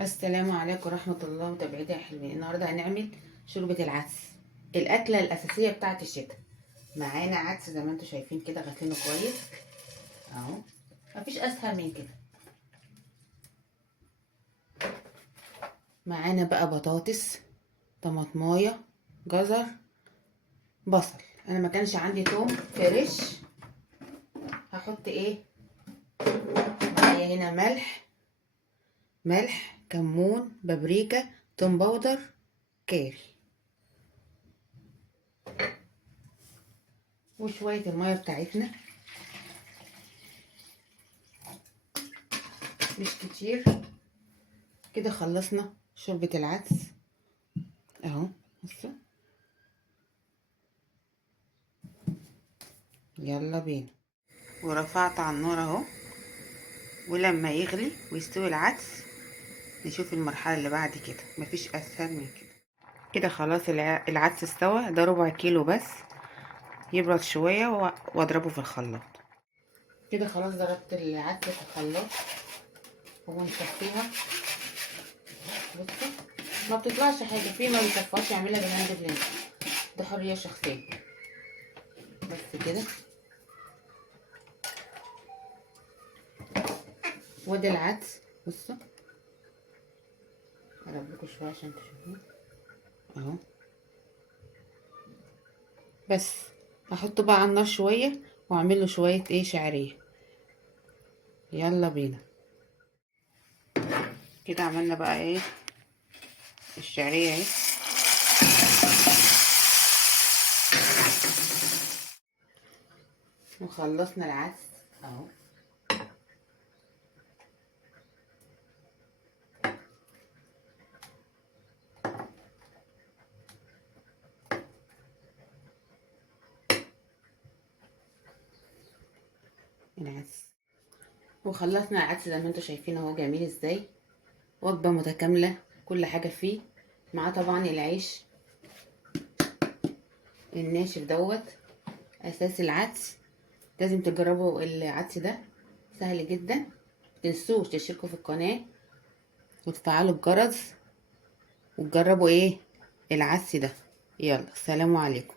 السلام عليكم ورحمة الله وتبعيد يا حلوين. النهاردة هنعمل شوربة العدس، الأكلة الأساسية بتاعة الشتاء. معانا عدس زي ما انتوا شايفين كده، غسلينه كويس اهو، مفيش أسهل من كده. معانا بقى بطاطس، طماطماية، جزر، بصل. أنا ما كانش عندي توم فريش، هحط ايه معايا هنا؟ ملح، كمون، بابريكا، توم باودر، كاري، وشوية المية بتاعتنا مش كتير. كده خلصنا شوربة العدس اهو. بصوا، يلا بينا. ورفعت على النار اهو، ولما يغلي ويستوي العدس نشوف المرحلة اللي بعد كده. مفيش اسهل من كده. كده خلاص العدس استوى، ده ربع كيلو بس، يبرد شوية واضربه في الخلاط. كده خلاص ضربت العدس في الخلاط ونصفيها. بصوا، ما بتطلعش حاجة، في ما بيصفاش يعملها بالهاند بلندر، ده حرية شخصية. بس كده، وادي العدس. بصوا، اقرب لكم شويه عشان تشوفوه اهو. بس هحطه بقى على النار شويه واعمل له شويه شعريه. يلا بينا. كده عملنا بقى الشعريه اهي. وخلصنا العدس اهو. العدس وخلصنا العدس زي ما انتوا شايفين اهو، جميل ازاي. وجبه متكامله، كل حاجه فيه. معاه طبعا العيش الناشف دوت اساس العدس. لازم تجربوا العدس ده، سهل جدا. متنسوش تشتركوا في القناه وتفعلوا الجرس وتجربوا العدس ده. يلا، سلام عليكم.